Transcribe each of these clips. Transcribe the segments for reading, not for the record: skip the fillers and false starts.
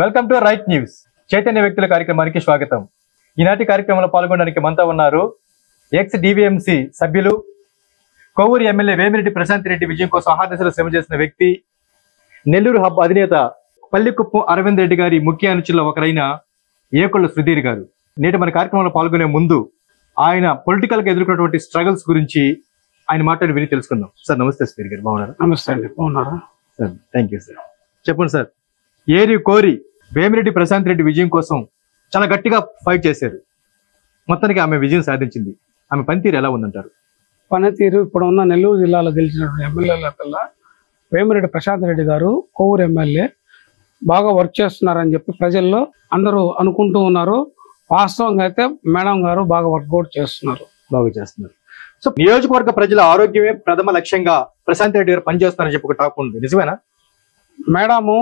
Welcome to right news. Chaitanya వ్యక్తుల కార్యక్రమానికి స్వాగతం. ఈనాటి కార్యక్రమంలో పాల్గొనడానికి మనతో ఉన్నారు ఎక్స్ డివిఎంసి సభ్యులు, కొవ్వూరు ఎమ్మెల్యే వేమిరెడ్డి ప్రశాంత్ రెడ్డి విజయం కోసం అహర్నిశలు శ్రమ చేసిన వ్యక్తి, నెల్లూరు హబ్ అధినేత పల్లికుప్పం అరవింద్ రెడ్డి గారి ముఖ్య అనుచరుల్లో ఒకరైన ఏకొళ్ల సుధీర్ గారు. నేటి మన కార్యక్రమంలో పాల్గొనే ముందు ఆయన పొలిటికల్ గా ఎదుర్కొన్నటువంటి స్ట్రగల్స్ గురించి ఆయన మాట్లాడి విని తెలుసుకుందాం. సార్ నమస్తే సుధీర్ గారు, బాగున్నారా? నమస్తే అండి, బాగున్నారా? Sir thank you sir. చెప్పండి సార్, ఏరి కోరి వేమిరెడ్డి ప్రశాంత్ రెడ్డి విజయం కోసం చాలా గట్టిగా ఫైట్ చేశారు. మొత్తానికి ఆమె విజయం సాధించింది. ఆమె పనితీరు ఎలా ఉందంటారు? పనితీరు ఇప్పుడు ఉన్న నెల్లూరు జిల్లాలో గెలిచినటువంటి ఎమ్మెల్యేల కల్లా వేమిరెడ్డి ప్రశాంత్ రెడ్డి గారు కొవ్వూరు ఎమ్మెల్యే బాగా వర్క్ చేస్తున్నారని చెప్పి ప్రజల్లో అందరూ అనుకుంటూ ఉన్నారు. వాస్తవంగా అయితే మేడం గారు బాగా వర్కౌట్ చేస్తున్నారు. సో నియోజకవర్గ ప్రజల ఆరోగ్యమే ప్రథమ లక్ష్యంగా ప్రశాంత్ రెడ్డి గారు పనిచేస్తున్నారని చెప్పి ఒక టాక్ ఉంది, నిజమేనా? మేడము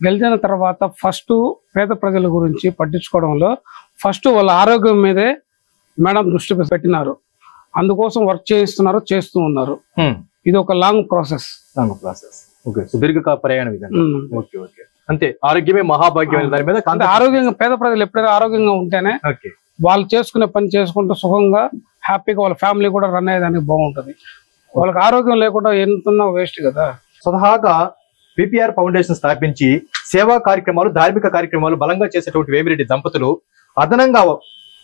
గెలిచిన తర్వాత ఫస్ట్ పేద ప్రజల గురించి పట్టించుకోవడంలో ఫస్ట్ వాళ్ళ ఆరోగ్యం మీదే మేడం దృష్టి పెట్టినారు. అందుకోసం వర్క్ చేస్తూ ఉన్నారు. ఇది ఒక లాంగ్ ప్రాసెస్. సుదీర్ఘ ప్రయాణ విధానం. అంతే, ఆరోగ్యమే మహాభాగ్యం. దాని మీద ఆరోగ్యంగా పేద ప్రజలు ఎప్పుడైనా ఆరోగ్యంగా ఉంటేనే వాళ్ళు చేసుకునే పని చేసుకుంటూ సుఖంగా హ్యాపీగా వాళ్ళ ఫ్యామిలీ కూడా రన్ అయ్యేదానికి బాగుంటది. వాళ్ళకి ఆరోగ్యం లేకుండా ఎంతున్నా వేస్ట్ కదా. స్వతహాగా పిపిఆర్ ఫౌండేషన్ స్థాపించి సేవా కార్యక్రమాలు, ధార్మిక కార్యక్రమాలు బలంగా చేసేటువంటి వేమిరెడ్డి దంపతులు అదనంగా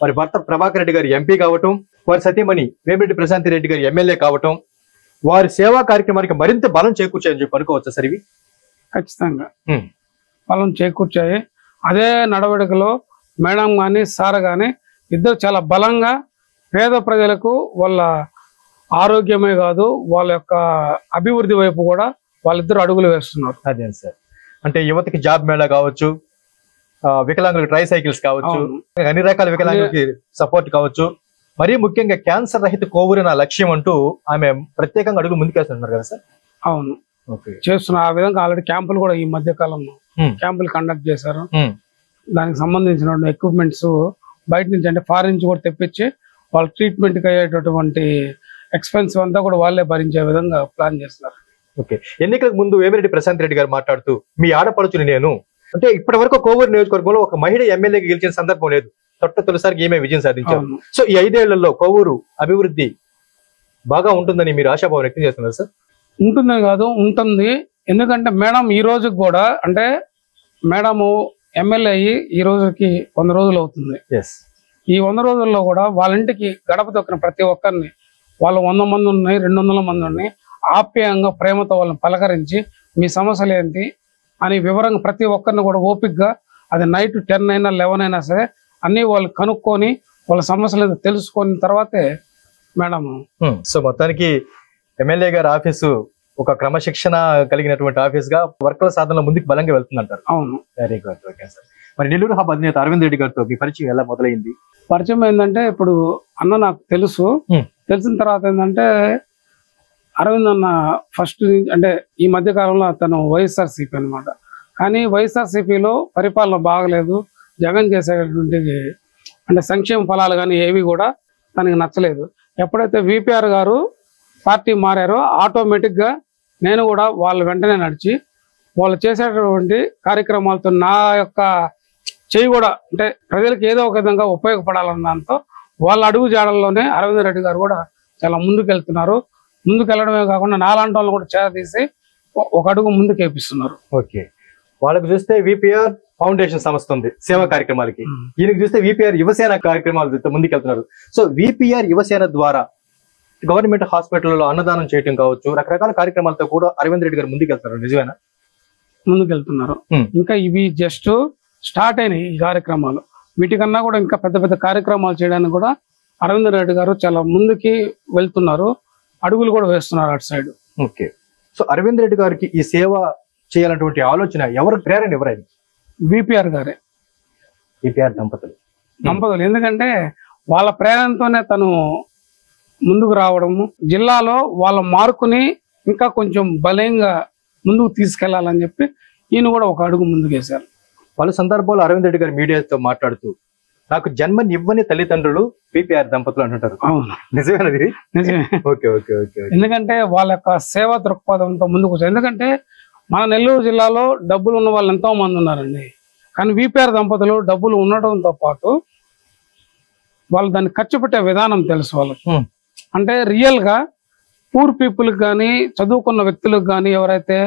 వారి భర్త ప్రభాకర్ రెడ్డి గారు ఎంపీ కావటం, వారి సతీమణి వేమిరెడ్డి ప్రశాంత్ రెడ్డి గారు ఎమ్మెల్యే కావటం, వారి సేవా కార్యక్రమానికి మరింత బలం చేకూర్చాయని చెప్పి అనుకోవచ్చా సార్? ఇవి ఖచ్చితంగా బలం చేకూర్చాయి. అదే నడవడికలో మేడం కానీ సార్ కానీ ఇద్దరు చాలా బలంగా పేద ప్రజలకు వాళ్ళ ఆరోగ్యమే కాదు వాళ్ళ యొక్క అభివృద్ధి వైపు కూడా వాళ్ళిద్దరు అడుగులు వేస్తున్నారు. అదే సార్, అంటే యువతకి జాబ్ మేళా కావచ్చు, వికలాంగులకు ట్రై సైకిల్స్ కావచ్చు, అన్ని రకాల వికలాంగులకి సపోర్ట్ కావచ్చు, మరీ ముఖ్యంగా క్యాన్సర్ రహిత కొవ్వూరు నా లక్ష్యం అంటూ ఆమె ప్రత్యేకంగా అడుగులు ముందుకేస్తున్నారు కదా సార్? అవును, చేస్తున్నారు. ఆ విధంగా ఆల్రెడీ క్యాంపులు కూడా ఈ మధ్య కాలంలో క్యాంపులు కండక్ట్ చేశారు. దానికి సంబంధించిన ఎక్విప్మెంట్స్ బయట నుంచి అంటే ఫారిన్ నుంచి కూడా తెప్పించి వాళ్ళ ట్రీట్మెంట్ కి అయ్యేటటువంటి ఎక్స్పెన్సివ్ అంతా కూడా వాళ్ళే భరించే విధంగా ప్లాన్ చేస్తున్నారు. ఓకే, ఎన్నికలకు ముందు వేమిరెడ్డి ప్రశాంత్ రెడ్డి గారు మాట్లాడుతూ మీ ఆడపడుచుని నేను అంటే ఇప్పటి వరకు కొవ్వూరు నియోజకవర్గంలో ఒక మహిళ ఎమ్మెల్యేకి గెలిచిన సందర్భం లేదు, తొలిసారికి ఏమే విజయం సాధించారు. సో ఈ 5 ఏళ్లలో కొవ్వూరు అభివృద్ధి బాగా ఉంటుందని మీరు ఆశాభావం వ్యక్తం చేస్తున్నారు సార్? ఉంటుందని కాదు, ఉంటుంది. ఎందుకంటే మేడం ఈ రోజుకి కూడా అంటే మేడము ఎమ్మెల్యే అయ్యి ఈ రోజుకి 100 రోజులు అవుతుంది. ఈ 100 రోజుల్లో కూడా వాళ్ళ ఇంటికి గడప తొక్కిన ప్రతి ఒక్కరిని, వాళ్ళు 100 మంది ఉన్నాయి, 200 మంది ఉన్నాయి, ఆప్యాయంగా ప్రేమతో వాళ్ళని పలకరించి మీ సమస్యలు ఏంటి అని వివరంగా ప్రతి ఒక్కరిని కూడా ఓపికగా, అది నైట్ 10 అయినా 11 అయినా సరే అన్ని వాళ్ళు కనుక్కొని వాళ్ళ సమస్యలు తెలుసుకున్న తర్వాతే మేడం. సో మొత్తానికి ఎమ్మెల్యే గారి ఆఫీసు ఒక క్రమశిక్షణ కలిగినటువంటి ఆఫీస్ గా వర్కుల సాధనలో ముందుకు బలంగా వెళ్తుందంటారు. అవును, వెరీ గుడ్. ఓకే సార్, మరి నెల్లూరు హబ్ అధినేత అరవింద్ రెడ్డి గారితో మీ పరిచయం ఎలా మొదలైంది? పరిచయం ఏంటంటే ఇప్పుడు అన్న నాకు తెలిసిన తర్వాత ఏంటంటే అరవింద్ అన్న ఫస్ట్ అంటే ఈ మధ్య కాలంలో అతను వైఎస్ఆర్సీపీ అనమాట. కానీ వైఎస్ఆర్సీపీలో పరిపాలన బాగలేదు, జగన్ చేసేటువంటి అంటే సంక్షేమ ఫలాలు కానీ ఏవి కూడా తనకి నచ్చలేదు. ఎప్పుడైతే విపిఆర్ గారు పార్టీ మారారో ఆటోమేటిక్ గా నేను కూడా వాళ్ళ వెంటనే నడిచి వాళ్ళు చేసేటటువంటి కార్యక్రమాలతో నా యొక్క చేయి కూడా అంటే ప్రజలకు ఏదో ఒక విధంగా ఉపయోగపడాలన్న దాంతో వాళ్ళ అడుగు జాడల్లోనే అరవింద్ రెడ్డి గారు కూడా చాలా ముందుకెళ్తున్నారు. ముందుకెళ్లడమే కాకుండా నాలాంటి వాళ్ళు కూడా చేరదీసి ఒక అడుగు ముందుకు వేపిస్తున్నారు. ఓకే, వాళ్ళకి చూస్తే విపిఆర్ ఫౌండేషన్ సంస్థ ఉంది సేవా కార్యక్రమాలకి, ఈయనకి చూస్తే విపిఆర్ యువసేన కార్యక్రమాలు ముందుకెళ్తున్నారు. సో విపిఆర్ యువసేన ద్వారా గవర్నమెంట్ హాస్పిటల్లో అన్నదానం చేయడం కావచ్చు, రకరకాల కార్యక్రమాలతో కూడా అరవింద్ రెడ్డి గారు ముందుకెళ్తున్నారు, నిజమేనా? ముందుకెళ్తున్నారు. ఇంకా ఇవి జస్ట్ స్టార్ట్ అయినాయి ఈ కార్యక్రమాలు. వీటికన్నా కూడా ఇంకా పెద్ద పెద్ద కార్యక్రమాలు చేయడానికి కూడా అరవింద్ రెడ్డి గారు చాలా ముందుకి వెళ్తున్నారు, అడుగులు కూడా వేస్తున్నారు అటు side. Okay, so Arvind Reddy గారికి ఈ సేవ చేయాలన్నటువంటి ఆలోచన ఎవరు ప్రేరణ? ఎవరైనా విపిఆర్ గారే, విపిఆర్ దంపతులు. ఎందుకంటే వాళ్ళ ప్రేరణతోనే తను ముందుకు రావడము, జిల్లాలో వాళ్ళ మార్కుని ఇంకా కొంచెం బలంగా ముందుకు తీసుకెళ్లాలని చెప్పి ఈయన కూడా ఒక అడుగు ముందుకేశారు. పలు సందర్భాల్లో అరవింద్ రెడ్డి గారు మీడియాతో మాట్లాడుతూ నాకు జన్మనివ్వని తల్లిదండ్రులు పిపిఆర్ దంపతులు అంటుంటారు. అవును, నిజమేనది? నిజమే. Okay okay okay. ఎందుకంటే వాళ్ళ యొక్క సేవా దృక్పథంతో ముందుకు వచ్చారు. ఎందుకంటే మన నెల్లూరు జిల్లాలో డబ్బులు ఉన్న వాళ్ళు ఎంతో మంది ఉన్నారండి, కానీ విపిఆర్ దంపతులు డబ్బులు ఉండడంతో పాటు వాళ్ళు దాన్ని ఖర్చు పెట్టే విధానం తెలుసు వాళ్ళకి. అంటే రియల్ గా పూర్ పీపుల్కి కానీ చదువుకున్న వ్యక్తులకు కానీ ఎవరైతే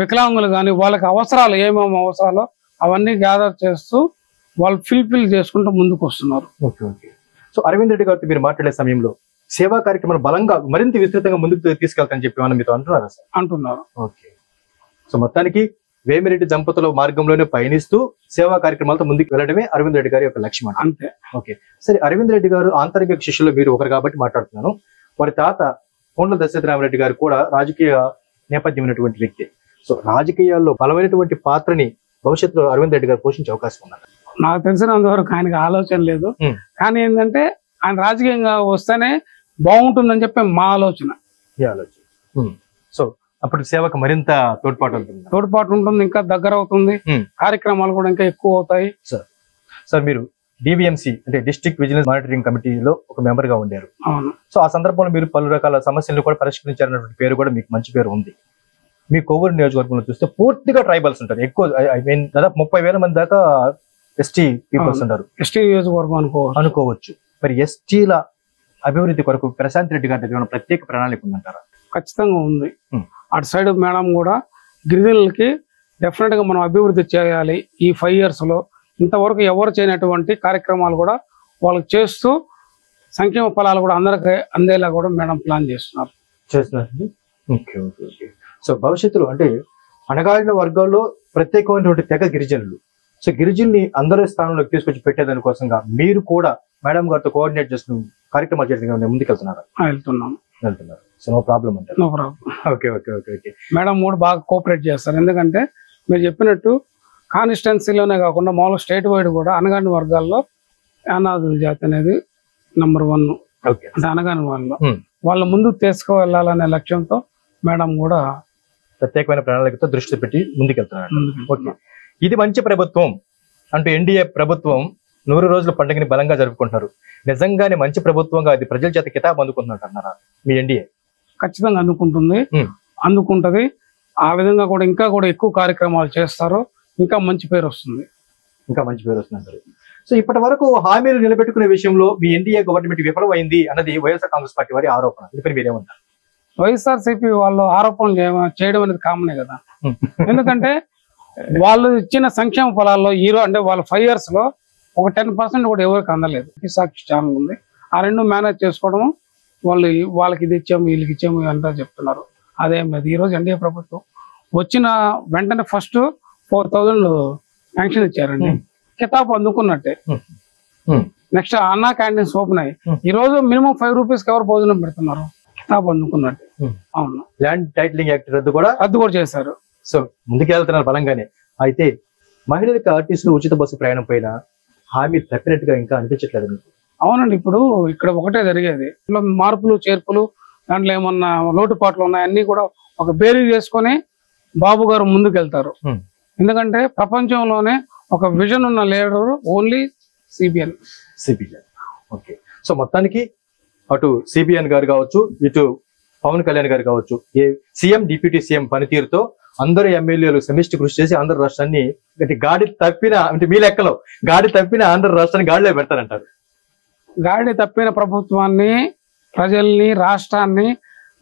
వికలాంగులు కానీ వాళ్ళకి అవసరాలు ఏమేమి అవసరాలో అవన్నీ గ్యాదర్ చేస్తూ వాళ్ళు ఫిల్ చేసుకుంటూ ముందుకు వస్తున్నారు. సో అరవింద్ రెడ్డి గారితో మీరు మాట్లాడే సమయంలో సేవా కార్యక్రమాలు బలంగా మరింత విస్తృతంగా ముందుకు తీసుకెళ్తానని చెప్పి మనం మీతో అంటున్నారా సార్? అంటున్నారు. ఓకే. సో మొత్తానికి వేమిరెడ్డి దంపతుల మార్గంలోనే పయనిస్తూ సేవా కార్యక్రమాలతో ముందుకు వెళ్ళడమే అరవింద్ రెడ్డి గారి యొక్క లక్ష్యం అంతే. ఓకే. సరే, అరవింద్ రెడ్డి గారు ఆంతరిక శిష్యులు మీరు ఒకరు కాబట్టి మాట్లాడుతున్నాను. వారి తాత కొండల దశరథరామరెడ్డి గారు కూడా రాజకీయ నేపథ్యం ఉన్నటువంటి వ్యక్తి. సో రాజకీయాల్లో బలమైనటువంటి పాత్రని భవిష్యత్తులో అరవింద్ రెడ్డి గారు పోషించే అవకాశం ఉన్నారు? నాకు తెలిసినంతవరకు ఆయనకి ఆలోచన లేదు. కానీ ఏంటంటే ఆయన రాజకీయంగా వస్తేనే బాగుంటుందని చెప్పి మా ఆలోచన. సో అప్పుడు సేవకు మరింత తోడ్పాటు ఉంటుంది, ఇంకా దగ్గర అవుతుంది, కార్యక్రమాలు కూడా ఇంకా ఎక్కువ అవుతాయి. సార్ మీరు డివిఎంసి అంటే డిస్ట్రిక్ట్ విజిలెన్స్ మానిటరింగ్ కమిటీలో ఒక మెంబర్ గా ఉండారు. అవును. సో ఆ సందర్భంలో మీరు పలు రకాల సమస్యలను కూడా పరిష్కరించారన్నటువంటి పేరు కూడా మీకు మంచి పేరు ఉంది. మీ కొవ్వూరు నియోజకవర్గంలో చూస్తే పూర్తిగా ట్రైబల్స్ ఉంటారు. ఎక్కువ దాదాపు 30,000 మంది దాకా ఎస్టీ పీపుల్స్ ఉంటారు. ఎస్టీ నియోజకవర్గం అనుకోవచ్చు. మరి ఎస్టీల అభివృద్ధి కొరకు ప్రశాంత్ రెడ్డి గారి దగ్గర ప్రత్యేక ప్రణాళిక ఉందంటారా? ఖచ్చితంగా ఉంది. అటు సైడ్ మేడం కూడా గిరిజనులకి డెఫినెట్ గా మనం అభివృద్ధి చేయాలి. ఈ 5 years లో ఇంతవరకు ఎవరు చేయనటువంటి కార్యక్రమాలు కూడా వాళ్ళకి చేస్తూ సంక్షేమ ఫలాలు కూడా అందరికి అందేలా కూడా మేడం ప్లాన్ చేస్తున్నారు. సో భవిష్యత్తులో అంటే అణగారిన వర్గాల్లో ప్రత్యేకమైనటువంటి తెగ గిరిజనులు. సో గిరిజనుల్ని అందరి స్థానంలోకి తీసుకొచ్చి పెట్టేదాని కోసంగా మీరు కూడా మేడం గారితో కోఆర్డినేట్ చేస్తున్న కార్యక్రమాలు చేయడానికి ముందుకెళ్తున్నారా? వెళ్తున్నారు. సో నో ప్రాబ్లం అంటే. No problem. Okay okay okay okay. Madam కూడా బాగా కోఆపరేట్ చేస్తారు. ఎందుకంటే మీరు చెప్పినట్టు కాన్స్టిట్యున్సీలోనే కాకుండా మామూలు స్టేట్ వైడ్ కూడా అనగాని వర్గాల్లో అనాథుల జాతి అనేది నంబర్ 1. అంటే అనగాని వాళ్ళ ముందుకు తీసుకువెళ్ళాలనే లక్ష్యంతో మేడం కూడా ప్రత్యేకమైన ప్రణాళికతో దృష్టి పెట్టి ముందుకెళ్తున్నారు. ఓకే. ఇది మంచి ప్రభుత్వం అంటూ ఎన్డీఏ ప్రభుత్వం 100 రోజుల పండుగని బలంగా జరుపుకుంటున్నారు. నిజంగానే మంచి ప్రభుత్వంగా అది ప్రజల చేత కితాబు అందుకుంటున్నట్టు అన్నారా మీ ఎన్డీఏ? ఖచ్చితంగా అందుకుంటది. ఆ విధంగా కూడా ఇంకా కూడా ఎక్కువ కార్యక్రమాలు చేస్తారు. ఇంకా మంచి పేరు వస్తుంది. సో ఇప్పటి వరకు హామీలు నిలబెట్టుకునే విషయంలో మీ ఎన్డీఏ గవర్నమెంట్ విఫలమైంది అన్నది వైఎస్ఆర్ కాంగ్రెస్ పార్టీ వారి ఆరోపణ. దీనిపై మీరేమంటారు? వైఎస్ఆర్సీపీ వాళ్ళు ఆరోపణలు చేయడం అనేది కామనే కదా. ఎందుకంటే వాళ్ళు ఇచ్చిన సంక్షేమ ఫలాల్లో అంటే వాళ్ళ 5 years లో ఒక 10% కూడా ఎవరికి అందలేదు. సాక్షి ఛానల్ ఉంది, ఆ 2 మేనేజ్ చేసుకోవడం. వాళ్ళకి ఇది ఇచ్చాము వీళ్ళకి ఇచ్చాము అంతా చెప్తున్నారు. అదేం లేదు. ఈరోజు ఎన్డీఏ ప్రభుత్వం వచ్చిన వెంటనే ఫస్ట్ 4,000 శాంక్షన్ ఇచ్చారండి. కితాబ్ అందుకున్నట్టే. నెక్స్ట్ అన్నా క్యాంటీన్స్ ఓపెన్ అయ్యి ఈ రోజు మినిమం 5 rupees ఎవరు భోజనం పెడుతున్నారు. కితాబ్ అందుకున్నట్టు. అవును. ల్యాండ్ టైటిలింగ్ యాక్ట్ రద్దు కూడా చేశారు. సో ముందుకెళ్తున్నారు బలంగానే. అయితే మహిళలకు ఆర్టీసీలు ఉచిత బస్సు ప్రయాణం పైన హామీ తప్పినట్టుగా ఇంకా అనిపించట్లేదు మీకు? అవునండి. ఇప్పుడు ఇక్కడ ఒకటే జరిగేది. మార్పులు చేర్పులు దాంట్లో ఏమన్నా లోటుపాట్లు ఉన్నాయన్నీ కూడా ఒక బేరీ చేసుకొని బాబు గారు ముందుకెళ్తారు. ఎందుకంటే ప్రపంచంలోనే ఒక విజన్ ఉన్న leader only CBN. Okay. So మొత్తానికి అటు సిబిఎన్ గారు కావచ్చు, ఇటు పవన్ కళ్యాణ్ గారు కావచ్చు, సీఎం డిప్యూటీ సీఎం పనితీరుతో అందరూ ఎమ్మెల్యేలు సమిష్టి కృషి చేసి ఆంధ్ర రాష్ట్రాన్ని గాడి తప్పిన అంటే మీ లెక్కలో గాడి తప్పిన ఆంధ్ర రాష్ట్రాన్ని గాడిలో పెడతారంటారు. గాడి తప్పిన ప్రభుత్వాన్ని, ప్రజల్ని, రాష్ట్రాన్ని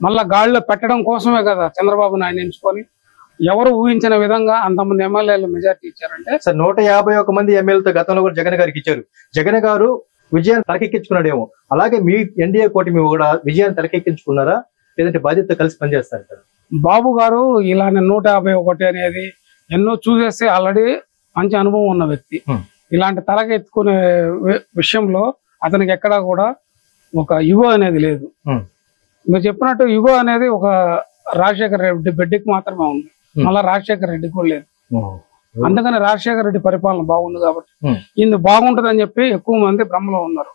మళ్ళా గాడిలో పెట్టడం కోసమే కదా చంద్రబాబు నాయుడు ఎంచుకొని ఎవరు ఊహించిన విధంగా అంతమంది ఎమ్మెల్యేలు మెజార్టీ ఇచ్చారంటే. సార్ 151 మంది ఎమ్మెల్యేలతో గతంలో కూడా జగన్ గారికి ఇచ్చారు. జగన్ గారు విజయాన్ని తలకెక్కించుకున్నాడేమో, అలాగే మీ ఎన్డీఏ కూటమి కూడా విజయాన్ని తలకెక్కించుకున్నారా, లేదంటే బాధ్యత కలిసి పనిచేస్తారు సార్? బాబు గారు ఇలానే 151 అనేది ఎన్నో చూసేసి ఆల్రెడీ మంచి అనుభవం ఉన్న వ్యక్తి. ఇలాంటి తలకెత్తుకునే విషయంలో అతనికి ఎక్కడా కూడా ఒక యుగో అనేది లేదు. మీరు చెప్పినట్టు యుగో అనేది ఒక రాజశేఖర రెడ్డి బిడ్డకి మాత్రమే ఉంది. మళ్ళా రాజశేఖర రెడ్డి కూడా లేదు. అందుకని రాజశేఖర రెడ్డి పరిపాలన బాగుంది కాబట్టి ఇది బాగుంటది అని చెప్పి ఎక్కువ మంది భ్రమలో ఉన్నారు.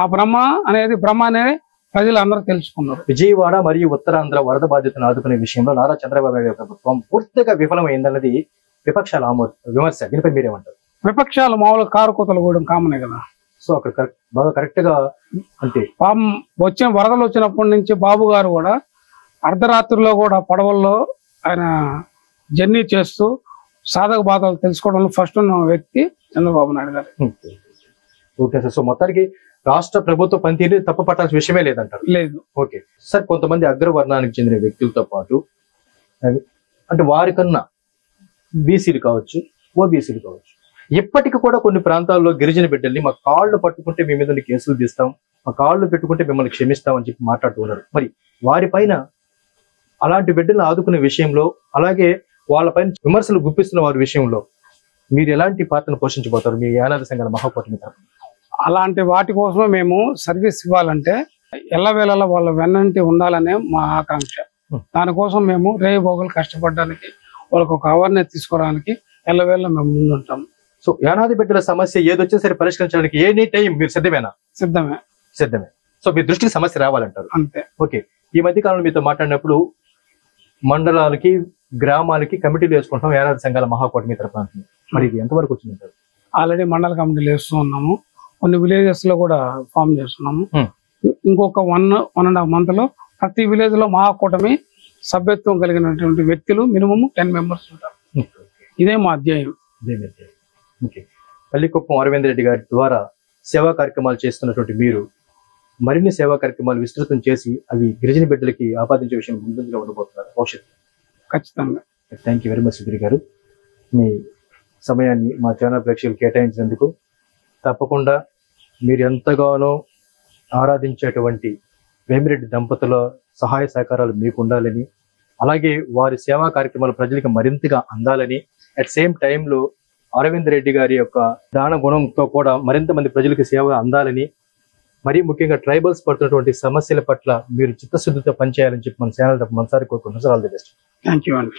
ఆ భ్రమ అనేది ప్రజలందరూ తెలుసుకున్నారు. విజయవాడ మరియు ఉత్తరాంధ్ర వరద బాధితులను ఆదుకునే విషయంలో నారా చంద్రబాబు నాయుడు ప్రభుత్వం పూర్తిగా విఫలమైందన్నది విపక్షాల విమర్శ. దీనిపై మీరేమంటారు? విపక్షాలు మామూలుగా కారుకోతలు కూడా కామనే కదా. సో అక్కడ బాగా కరెక్ట్ గా అంటే వరదలు వచ్చినప్పటి నుంచి బాబు గారు కూడా అర్ధరాత్రిలో కూడా పడవల్లో ఆయన జర్నీ చేస్తూ సాధక బాధలు తెలుసుకోవడంలో ఫస్ట్ ఉన్న వ్యక్తి చంద్రబాబు నాయుడు గారు. Okay sir. సో మొత్తానికి రాష్ట్ర ప్రభుత్వ పనితీరు తప్పుపట్టాల్సిన విషయమే లేదంటారు. లేదు. Okay sir. కొంతమంది అగ్రవర్ణానికి చెందిన వ్యక్తులతో పాటు అంటే వారికన్నా బీసీలు కావచ్చు, ఓబీసీలు కావచ్చు, ఇప్పటికి కూడా కొన్ని ప్రాంతాల్లో గిరిజన బిడ్డల్ని మా కాళ్ళు పట్టుకుంటే మీ మీద కేసులు తీస్తాం, మా కాళ్ళు పెట్టుకుంటే మిమ్మల్ని క్షమిస్తాం అని చెప్పి మాట్లాడుతున్నారు. మరి వారిపైన అలాంటి బిడ్డలను ఆదుకునే విషయంలో, అలాగే వాళ్ళపైన విమర్శలు గుప్పిస్తున్న వారి విషయంలో మీరు ఎలాంటి పాత్రను పోషించబోతారు మీ యానాది సంఘాల మహాకూటమి తరఫున? అలాంటి వాటి కోసమే మేము సర్వీస్ ఇవ్వాలంటే ఎల్లవేళలా వాళ్ళ వెన్నంటి ఉండాలనే మా ఆకాంక్ష. దానికోసం మేము రేయబోగలు కష్టపడడానికి, వాళ్ళకు ఒక అవేర్నెస్ తీసుకురావడానికి ఎల్లవేళ మేము ముందుంటాం. సో యానాది బిడ్డల సమస్య ఏదొచ్చినా సరే పరిష్కరించడానికి ఎనీ టైం మీరు సిద్ధమేనా? సిద్ధమే. సో మీ దృష్టికి సమస్య రావాలంటారు. అంతే. ఓకే. ఈ మధ్య కాలంలో మీతో మాట్లాడినప్పుడు మండలాలకి, గ్రామాలకి కమిటీలు వేసుకుంటాం యానాది సంఘాల మహాకూటమి తరఫున. మరి ఇది ఎంతవరకు వచ్చిందంటారు? ఆల్రెడీ మండల కమిటీలు వేస్తూ ఉన్నాము, కొన్ని విలేజెస్ లో కూడా ఫామ్ చేస్తున్నాము. ఇంకొక 1.5 month లో ప్రతి విలేజ్ లో మహాకూటమి సభ్యత్వం కలిగినటువంటి వ్యక్తులు మినిమం 10 members ఉంటారు. ఇదే మా అధ్యాయం. పల్లికుప్పం అరవింద్ రెడ్డి గారి ద్వారా సేవా కార్యక్రమాలు చేస్తున్నటువంటి మీరు మరిన్ని సేవా కార్యక్రమాలు విస్తృతం చేసి అవి గిరిజన బిడ్డలకి ఆపాదించే విషయం ముందుగా ఉండబోతున్నారు భవిష్యత్తు. ఖచ్చితంగా. Thank you very much Sudheer గారు. మీ సమయాన్ని మా ఛానల్ ప్రేక్షకులు కేటాయించినందుకు. తప్పకుండా మీరు ఎంతగానో ఆరాధించేటువంటి వేమిరెడ్డి దంపతుల సహాయ సహకారాలు మీకు ఉండాలని, అలాగే వారి సేవా కార్యక్రమాలు ప్రజలకు మరింతగా అందాలని, అట్ సేమ్ టైంలో అరవింద్ రెడ్డి గారి యొక్క దాన గుణంతో కూడా మరింత మంది ప్రజలకు సేవ అందాలని, మరీ ముఖ్యంగా ట్రైబల్స్ పడుతున్నటువంటి సమస్యల పట్ల మీరు చిత్తశుద్ధితో పనిచేయాలని చెప్పి మన ఛానల్ మనసారి కోరుకుంటున్నాం sir. All the best. Thank you అండి.